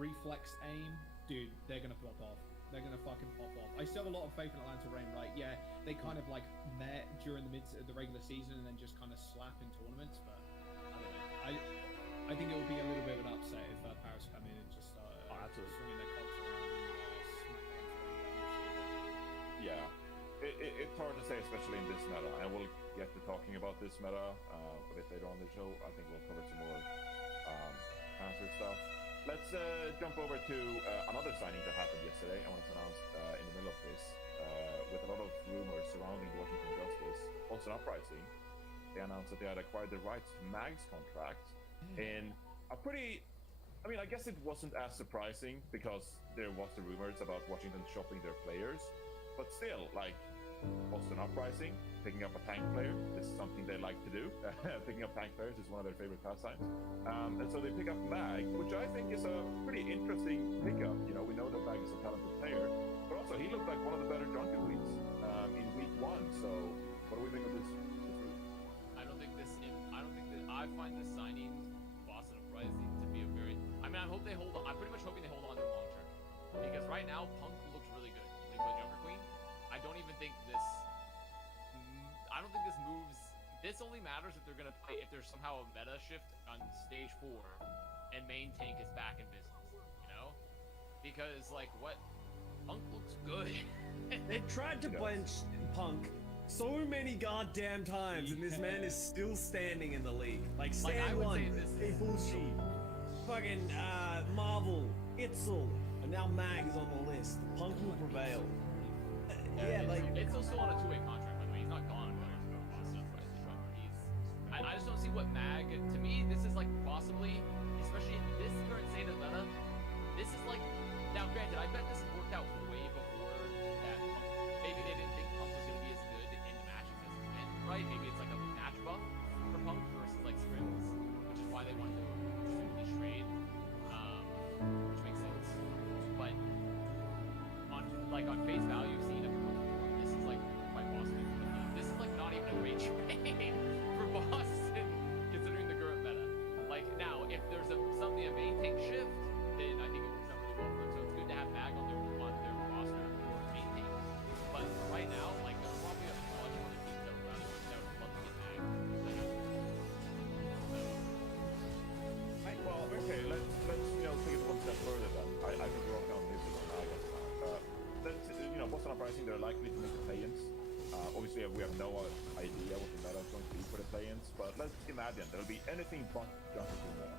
reflex aim, dude, they're gonna pop off. They're gonna fucking pop off. I still have a lot of faith in Atlanta Reign, right? Yeah, they kind of like met during the regular season and then just kind of slap in tournaments, but I don't know. I think it would be a little bit of an upset if Paris come in and just start swinging their cops around and smack them. Yeah, it's hard to say, especially in this meta. And we'll get to talking about this meta a bit later on the show. I think we'll cover some more transfer stuff. Let's jump over to another signing that happened yesterday. I want to announce in the middle of this, with a lot of rumors surrounding Washington Justice, also an uprising. They announced that they had acquired the rights to Mag's contract in a pretty, I mean, I guess it wasn't as surprising because there was the rumors about Washington shopping their players, but still, like, Boston Uprising, picking up a tank player. This is something they like to do. Picking up tank players is one of their favorite pastimes. And so they pick up Mag, which I think is a pretty interesting pickup. You know, we know that Mag is a talented player, but also he looked like one of the better Junker Queens in week 1. So what do we think of this move? I don't think that I find this signing Boston Uprising to be a very. I mean, I hope they hold on. I'm pretty much hoping they hold on to him long term because right now Punk looks really good. They play Junker Queen. I don't even think this. I don't think this moves. This only matters if they're gonna play. If there's somehow a meta shift on stage 4, and main tank is back in business. You know, because like what Punk looks good. They tried to bench Punk so many goddamn times, and this man is still standing in the league. Like stand one, Ibushi, fucking Marvel, Itzel, and now Mag is on the list. Punk will prevail. Yeah, like it's still on a 2-way contract. By the way, he's not gone. I just don't see what Mag. To me, this is like possibly, especially in this current state of meta. This is like. Now, granted, I bet this worked out way before that. Maybe they didn't think Punk was going to be as good in the matches as it's been, right? Maybe it's like a match buff for Punk versus like scrims, which is why they wanted to pursue this trade, which makes sense. But on face value, seeing it before, this is like quite Boston. This is like not even a great trade for Boston, considering the current meta. Like now, if there's suddenly a main tank shift, then I think it works out really well for them. So it's good to have Mag on their roster for main tank. But right now, like there's probably a bunch of other teams that would rather love to get Mag. Well, okay, let's take it one step further then. I think we're all kind of muted on Mag as well. Boston Uprising, they're likely to make the play-ins. Obviously, we have no idea what the meta is going to be for the play-ins, but let's imagine there'll be anything but Junker Queen meta.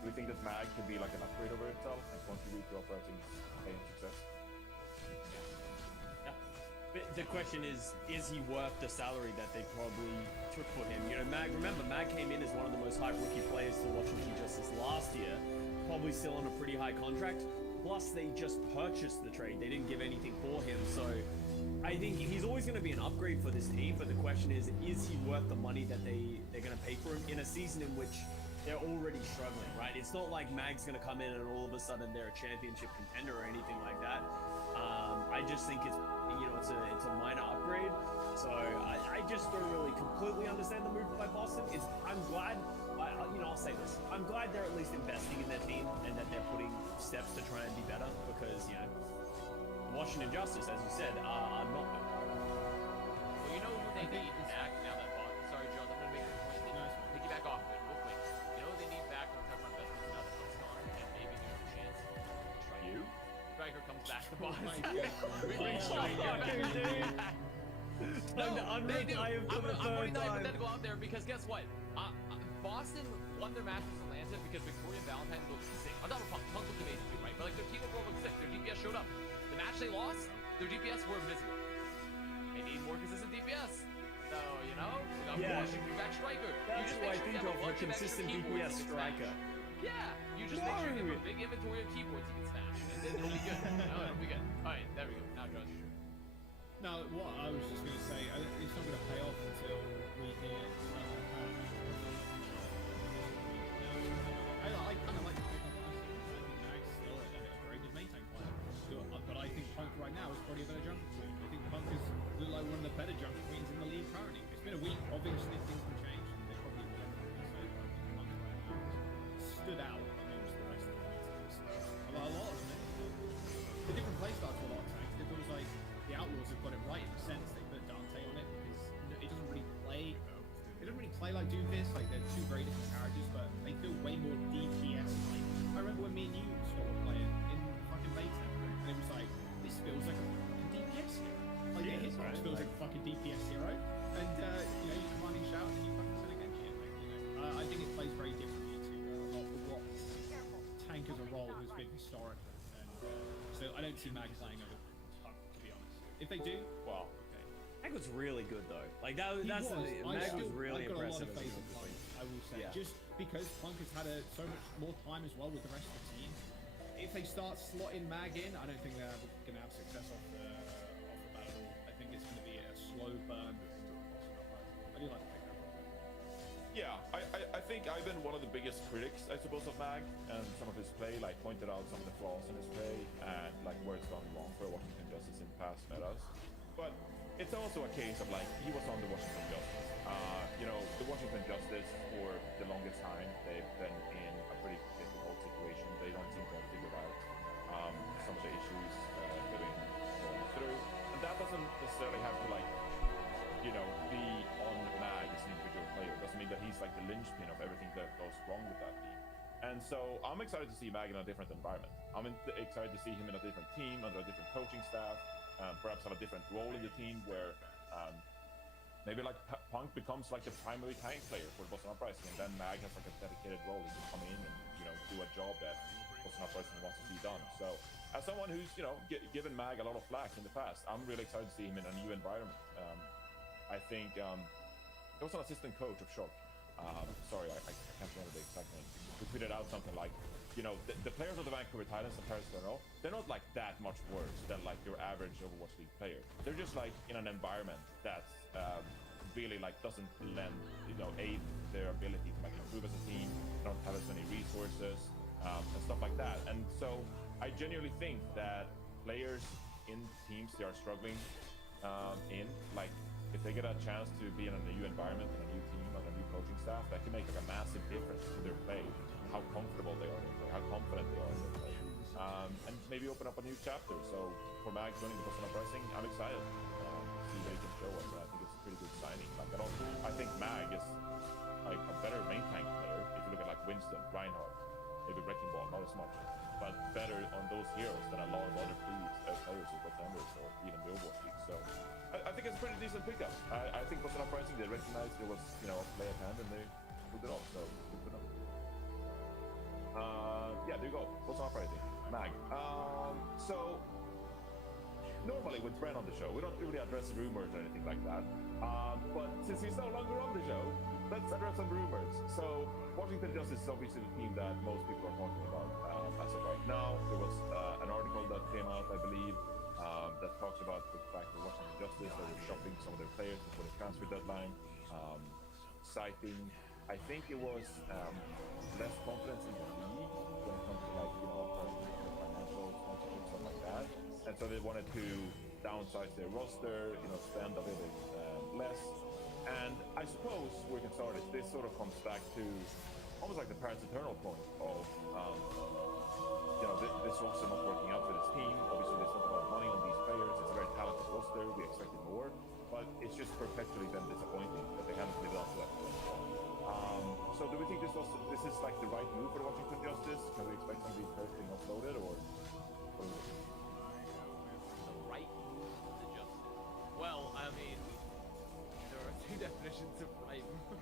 Do we think that Mag could be like an upgrade over itself and contribute to Uprising's play-in success? yeah. But the question is he worth the salary that they probably took for him? You know, remember, Mag came in as one of the most hype rookie players to Washington Justice last year, probably still on a pretty high contract. Plus, they just purchased the trade. They didn't give anything for him, so I think he's always going to be an upgrade for this team, but the question is he worth the money that they're going to pay for him in a season in which they're already struggling, right? It's not like Mag's going to come in and all of a sudden they're a championship contender or anything like that. I just think it's a minor upgrade. So I just don't really completely understand the move by Boston. I'm glad, I'll say this. I'm glad they're at least investing in their team and that they're putting steps to try and be better because, Washington Justice, as you said, are not good. Well, you know who they need back now that Boston. Sorry, Joe, I'm going to make a point. Piggyback off of it real quick. You know who they need back when we're talking about investments now that Punk's gone and maybe there's a chance? You? Striker comes back to Boston. We bring Striker back. I'm putting that hypothetical out there because guess what? Boston won their match with Atlanta because Victoria Valentine looked sick. I'm not a Punk looked amazing too, right? But like their team overall looked sick. Their DPS showed up. The match they lost, their DPS were invisible. They need more consistent DPS. So, we got Washington back striker. That's who I think of a consistent DPS striker. Yeah, you just make sure you have a big inventory of keyboards you can smash, and then it'll be good. It'll be good. Alright, there we go. Now, Josh. No, what I was just going to say, it's not going to pay off until we hear I kind of like the pickup. I think Mag's still a very good main tank player. But I think Punk right now is probably a better jungle queen. I think Punk is like one of the better jungle queens in the league currently. It's been a week. Obviously, things can change, and they probably will. So I think Punk right now stood out amongst the rest of the teams. has been historically. And so I don't see Mag playing over Punk, to be honest. If they do, well, okay. Mag was really good though. Like Mag was really I've got impressive. a lot of faith in Punk, I will say. Yeah. Just because Punk has had so much more time as well with the rest of the team. If they start slotting Mag in, I don't think they're going to have success off the bat at all. I think it's going to be a slow burn. I do like the pick up. Yeah, I think I've been one of the biggest critics, I suppose, of Mag and some of his play, like pointed out some of the flaws in his play and like where it's gone wrong for Washington Justice in past metas. But it's also a case of like he was on the Washington Justice. The Washington Justice for the longest time they've been in a pretty difficult situation. They don't seem to have figured out some of the issues they've been going through, and that doesn't necessarily have to be on Mag as an individual player. It doesn't mean that he's like the linchpin of everything that goes wrong with that team. And so I'm excited to see Mag in a different environment. I'm excited to see him in a different team, under a different coaching staff, perhaps have a different role in the team where maybe like Punk becomes like the primary tank player for Boston Uprising, and then Mag has like a dedicated role. He can come in and do a job that Boston Uprising wants to see done. So as someone who's given Mag a lot of flack in the past, I'm really excited to see him in a new environment. I think there was an assistant coach of Shock. Sorry, I can't remember the exact name. Who tweeted out something like, the players of the Vancouver Titans and Paris General, they're not like that much worse than like your average Overwatch League player. They're just like in an environment that's really like doesn't lend, aid their ability to like improve as a team. They don't have as many resources and stuff like that. And so I genuinely think that players in teams they are struggling if they get a chance to be in a new environment and a new team and a new coaching staff, that can make like a massive difference to their play, how comfortable they are in their play, how confident they are in their play, and maybe open up a new chapter. So for Mag joining the Boston Uprising, I'm excited to see what he can show us. And I think it's a pretty good signing. I think Mag is like a better main tank player if you look at like Winston, Reinhardt, maybe Wrecking Ball, not as much, but better on those heroes than a lot of other players who contenders or even the Overwatch League. So I think it's a pretty decent pickup. I think Boston Uprising, they recognized there was a play at hand and they moved it off. So good for them. Yeah, there you go. Boston Uprising, Mag. So normally with Brent on the show, we don't really address rumors or anything like that. But since he's no longer on the show, let's address some rumors. So Washington Justice is obviously the team that most people are talking about as of right now. There was an article that came out, I believe, that talks about the fact that Washington Justice they were shopping some of their players before the transfer deadline, citing, I think it was less confidence in the league when it comes to financial sponsorship, stuff like that. And so they wanted to downsize their roster, spend a little bit less. And I suppose where we can start is this sort of comes back to almost like the Paris Eternal point of this roster not working out for this team. Obviously they spent a lot of money on these players. It's a very talented roster. We expected more, but it's just perpetually been disappointing that they haven't lived up to that point. So do we think this is like the right move for the Washington Justice? Can we expect some of these players being offloaded or the right move for the Justice? Well, I mean, there are two definitions of right move.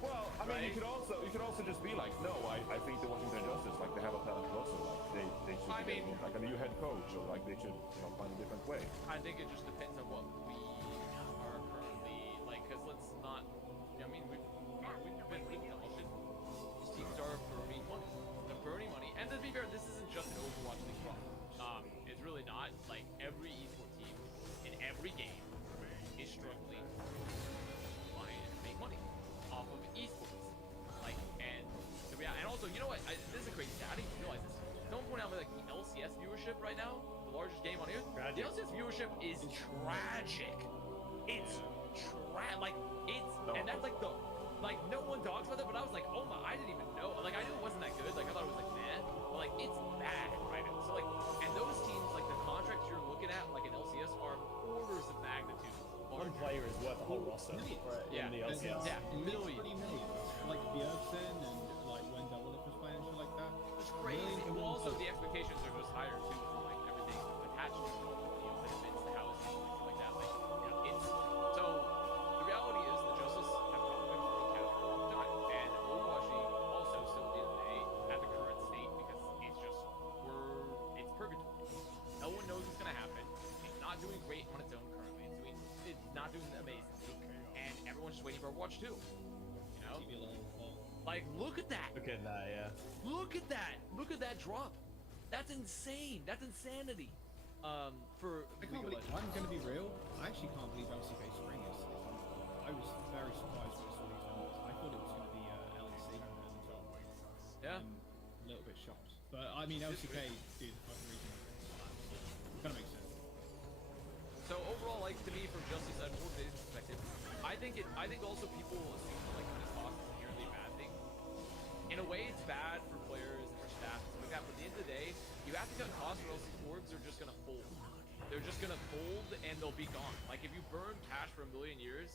Well, I mean, you could also just be like, no, I think the Washington Justice, like they have a talented roster, like they should be getting like a new head coach, or like they should find a different way. I think it just depends on what we are currently like, because let's not. I mean, we've been acknowledging these teams are burning money. They're burning money, and to be fair, this isn't just an Overwatch League problem. It's really not. Like every esport team in every game is struggling to make money off of esports. Like, and the reality, and also, you know what? This is a crazy stat. I didn't even realize this. Someone point out like the LCS viewership right now, the largest game on here. The LCS viewership is tragic. It's and that's like no one talks about it, but I was like, oh my, I didn't even know. Like I knew it wasn't that good. Like I thought it was like meh, but like it's bad right now. So like, and those teams, like the contracts you're looking at, like an LCS, are orders of magnitude. One player is worth a whole roster in the LCS. Yeah, millions. Like Bjergsen and like when Double was playing shit like that. It's crazy. Well, also the expectations are just higher too for like everything attached to it, benefits, the housing, things like that. Like, it's so. The reality is the Justice have probably been running cash for a long time, and Overwatch League also still at the day at the current state because it's just Overwatch 2. You know? TV little fault. Like, look at that. Look at that, yeah. Look at that. Look at that drop. That's insane. That's insanity. For I can't believe, I'm gonna be real. I actually can't believe LCK Spring is I was very surprised when I saw these numbers. I thought it was gonna be LEC at the top. Yeah. A little bit shocked. But I mean LCK, dude, the fucking region it kinda makes sense. So overall, like to me, from Justice and more business perspective, I think also people assume like cutting costs is inherently a bad thing. In a way, it's bad for players and for staff and stuff like that. But at the end of the day, you have to cut costs, or else these orgs are just gonna fold. They're just gonna fold and they'll be gone. Like if you burn cash for a million years,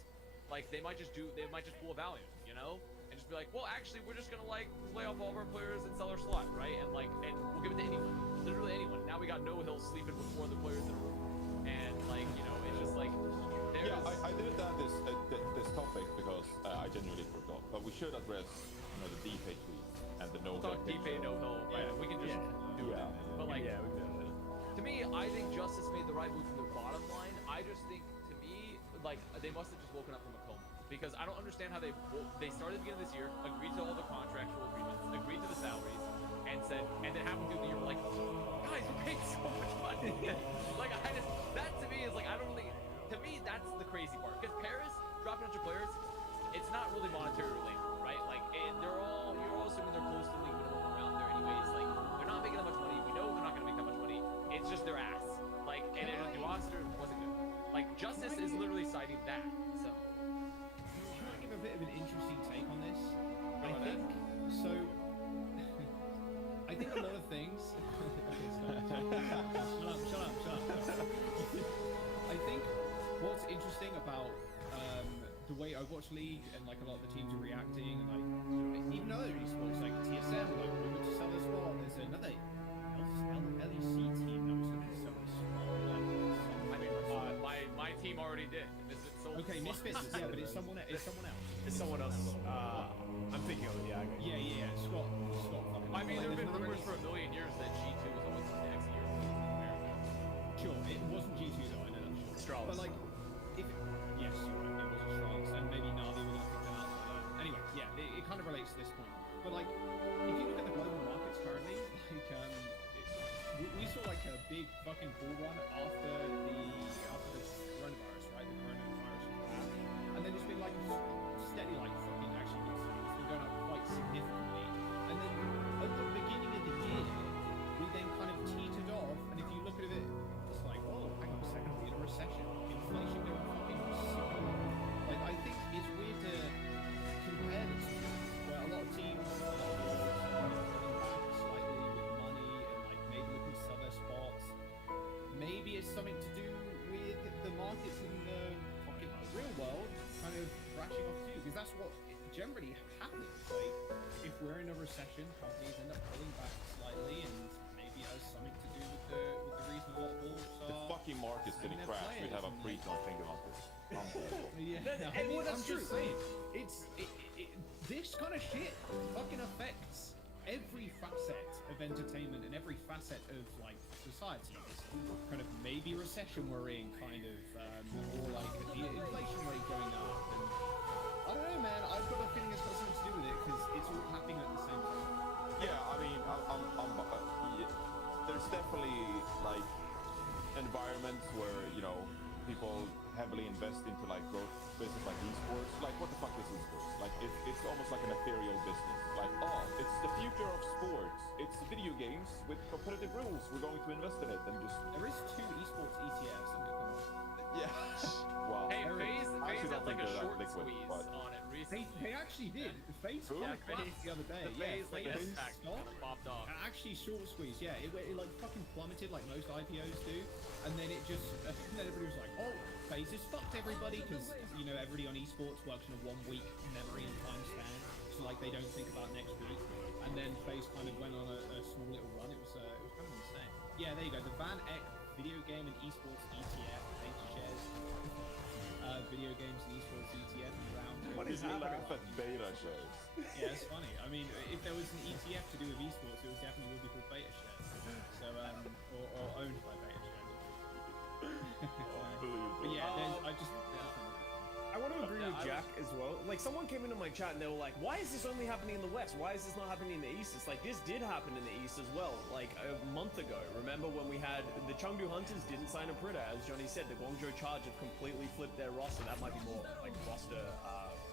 like they might just pull a Valiant, you know, and just be like, well, actually, we're just gonna like lay off all of our players and sell our slot, right? And we'll give it to anyone, literally anyone. Now we got No Hill sleeping with 4 other players in a room, and like you know, it's just like. Yeah, I didn't add this topic because I genuinely forgot. But we should address, the DP tweet and the no. We'll talk DP No Hill, right? Yeah. We can just do it. But like, Yeah, we can do it. to me, I think Justice made the right move from the bottom line. I just think, to me, like they must have just woken up from a coma because I don't understand how they started at the beginning of this year, agreed to all the contractual agreements, agreed to the salaries, and then halfway through the year, we're like, guys, we're paying so much money. Like that to me is like I don't really. To me, that's the crazy part because Paris dropping 100 players, it's not really monetary related, right? Like, and you're all assuming they're close to league minimum around there anyways. Like, they're not making that much money. We know they're not gonna make that much money. It's just their ass. Like, and the roster wasn't good. Like, Justice is literally citing that. So, Can I give a bit of an interesting take on this? Go ahead. I think a lot of things. Okay, stop. Shut up. I think what's interesting about the way Overwatch League and like a lot of the teams are reacting, and like even other esports like TSM, like we were to sell as well. There's another LEC team that was going to sell as well. I mean, my team already did. Misfits sold. Okay, Misfits, yeah, but it's someone else. It's someone else. I'm thinking of it, yeah. Yeah. Scott. Fucking I mean, there have been there's rumors another for a million years that G2 was always the next year. Sure, it wasn't G2 though, I know that. Sure. Astralis. But like, yes, you're right, it was Astralis, and maybe Navi were going to pick them up. Anyway, yeah, it kind of relates to this point. But like, if you look at the global markets currently, like, we saw like a big fucking bull run after the coronavirus, right? The coronavirus was bad, and then it's been like steady, like fucking actually, it's been going up quite significantly. And then at the beginning of the year, we then kind of teetered off, and if you look at it, it's like, oh, hang on a second, we're in a recession. Inflation going fucking so low. Like, I think it's weird to compare this to where a lot of teams are pulling back slightly with money and like maybe looking to sell their spots. Maybe it's something to do with the markets in the fucking real world kind of crashing off too, because that's what generally happens. Like, if we're in a recession, companies end up pulling back slightly, and maybe it has something to do with the reason a lot of bulls The are. fucking market's and gonna their crash. We'd have a players pre-con finger on this. Yeah, And well, that's I'm just true. saying, this kind of shit fucking affects every facet of entertainment and every facet of like society. This kind of maybe recession we're in, kind of, or like the inflation rate going up. And I don't know, man. I've got a feeling it's got something to do with it because it's all happening at the same time. Yeah, I mean, there's definitely like environments where people heavily invest into like growth business like esports. Like, what the fuck is esports? Like, it's almost like an ethereal business. Like, oh, it's the future of sports. It's video games with competitive rules. We're going to invest in it and just. There is 2 esports ETFs. I mean, come on. Yeah. Well, Hey, FaZe I actually had don't like think a they're that short liquid, squeeze but- on it recently. They actually did. FaZe Who? yeah, FaZe. the other day. The Yeah, FaZe like FaZe S-Pack stock. kind of popped off. Actually, short squeeze, yeah. It like fucking plummeted like most IPOs do, and then it just, and then everybody was like, oh, FaZe has fucked everybody, because, everybody on esports works on a 1-week memory and time span, so like they don't think about next week, and then FaZe kind of went on a small little run. It was kind of insane. Yeah, there you go, the Van Eck video game and esports ETF, data shares, video games and esports ETF round. What is Did you happening? laugh at beta shares? Yeah, it's funny. I mean, if there was an ETF to do with esports, it would definitely be called Beta Shares. So, or owned by Beta Shares. But yeah, I just. I want to agree Yeah, with Jack as well. Like, someone came into my chat and they were like, why is this only happening in the West? Why is this not happening in the East? It's like, this did happen in the East as well, like a month ago. Remember when we had the Chengdu Hunters didn't sign a Pritter? As Johnny said, the Guangzhou Charge have completely flipped their roster. That might be more like roster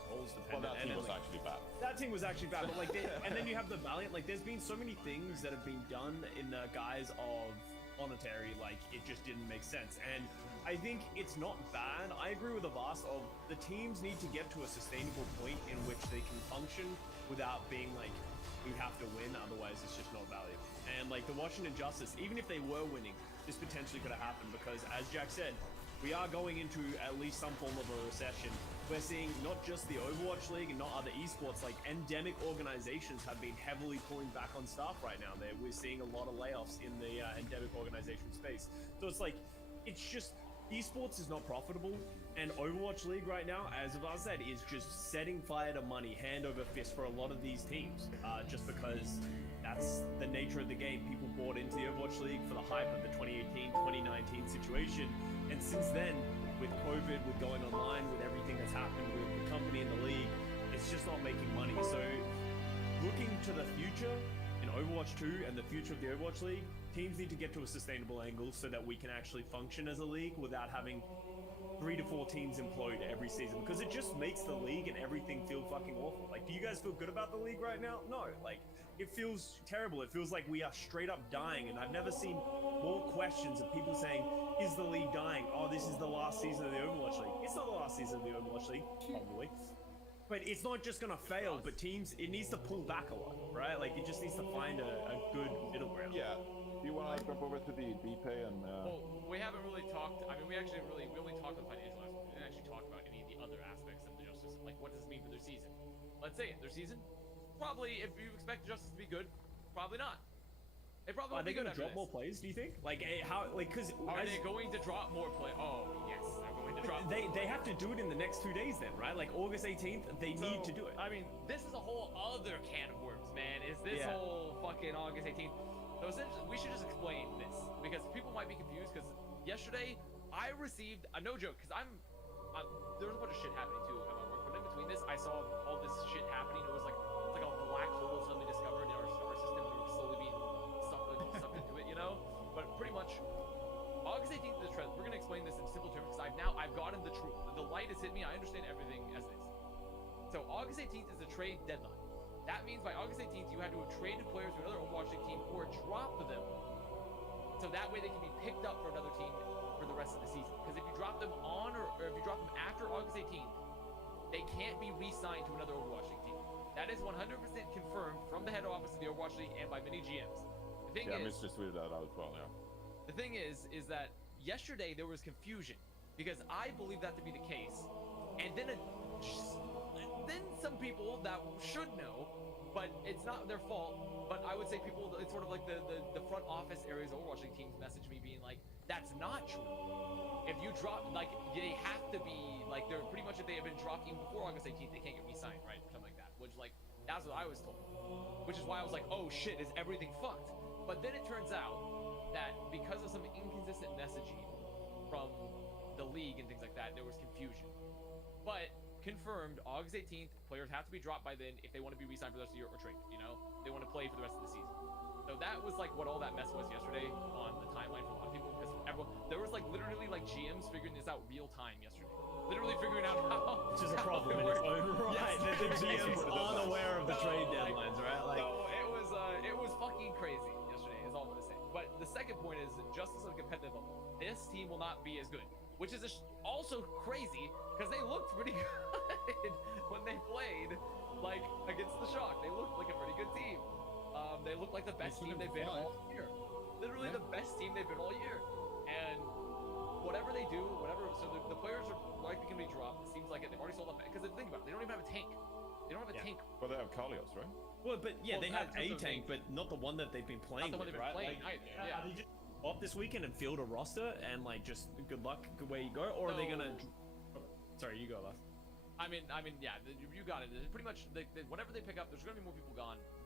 roles Well, dependent. that team And was then, like, actually bad. that team was actually bad, but like, and then you have the Valiant. Like, there's been so many things that have been done in the guise of monetary, like it just didn't make sense. And I think it's not bad. I agree with Avast of the teams need to get to a sustainable point in which they can function without being like, we have to win, otherwise it's just not valuable. And like the Washington Justice, even if they were winning, this potentially could have happened because, as Jack said, we are going into at least some form of a recession. We're seeing not just the Overwatch League and not other esports, like endemic organizations have been heavily pulling back on staff right now. We're seeing a lot of layoffs in the endemic organization space. So it's like, it's just, esports is not profitable, and Overwatch League right now, as Avaz said, is just setting fire to money hand over fist for a lot of these teams, just because that's the nature of the game. People bought into the Overwatch League for the hype of the 2018-2019 situation, and since then, with COVID, with going online, with everything that's happened with the company and the league, it's just not making money. So looking to the future in Overwatch 2 and the future of the Overwatch League, teams need to get to a sustainable angle so that we can actually function as a league without having 3 to 4 teams implode every season, because it just makes the league and everything feel fucking awful. Like, do you guys feel good about the league right now? No, like, it feels terrible. It feels like we are straight up dying, and I've never seen more questions of people saying, is the league dying? Oh, this is the last season of the Overwatch League. It's not the last season of the Overwatch League, probably. But it's not just gonna fail, but teams, it needs to pull back a lot, right? Like, it just needs to find a good middle ground. Yeah. Do you want to jump over to the DPay and... Well, we haven't really talked, I mean, we only talked about the financial aspect. We didn't actually talk about any of the other aspects of the Justice. Like, what does this mean for their season? Let's say it, their season? Probably, if you expect Justice to be good, probably not. It probably Are won't they be good gonna after drop this. more players, do you think? Like, how, like, because... Are they going to drop more play? Oh, yes, they're going to drop They have to do it in the next 2 days then, right? Like, August 18th, they need to do it. I mean, this is a whole other can of worms, man. Is this Yeah. whole fucking August 18th? So essentially, we should just explain this, because people might be confused, because yesterday, I received, no joke, because there was a bunch of shit happening too at my work, but in between this, I saw all this shit happening. It was like, it's like a black hole suddenly discovered in our server system, and we were slowly being sucked into it, you know? But pretty much, August 18th is the trend. We're gonna explain this in simple terms, because I've gotten the truth. The light has hit me, I understand everything as it is. So August 18th is the trade deadline. That means by August 18th, you had to have traded players to another Overwatch League team or dropped them. So that way they can be picked up for another team for the rest of the season. Because if you drop them on or if you drop them after August 18th, they can't be re-signed to another Overwatch League team. That is 100% confirmed from the head office of the Overwatch League and by many GMs. The thing is, Mr. tweeted that out as well, yeah. the thing is that yesterday there was confusion because I believe that to be the case, and then some people that should know, but it's not their fault. But I would say people, it's sort of like the front office areas of Overwatch League teams message me being like, that's not true. If you drop, like, they have to be, like, they're pretty much, if they have been dropped even before August 18th, they can't get re-signed, right? Or something like that. Which, like, that's what I was told. Which is why I was like, oh shit, is everything fucked? But then it turns out that because of some inconsistent messaging from the league and things like that, there was confusion. But confirmed, August 18th, players have to be dropped by then if they want to be re-signed for the rest of the year or traded, you know? They want to play for the rest of the season. So that was like what all that mess was yesterday on the timeline for a lot of people, because everyone, there was like literally like GMs figuring this out real time yesterday. Literally figuring out how... Which is a problem in its own right. Yes. The GMs aren't aware of the trade deadlines, right? Like, no, it was fucking crazy yesterday, is all I'm gonna say. But the second point is Justice on a competitive level. This team will not be as good, which is also crazy because they looked pretty good when they played, like against the Shock. They looked like a pretty good team. They looked like the best team they've been all year. Literally the best team they've been all year. And whatever they do, so the players are likely going to be dropped. It seems like it. They've already sold off, because think about it, they don't even have a tank. They don't have a tank. But they have Kalios, right? well, but yeah, they have a in terms of tank, but not the one that they've been playing Not the one with, they've been right? playing either, yeah. Are they just off this weekend and field a roster and like just good luck where you go, or are they No. gonna? Sorry, you go last. I mean, yeah, you got it. Pretty much, whatever they pick up, there's going to be more people gone.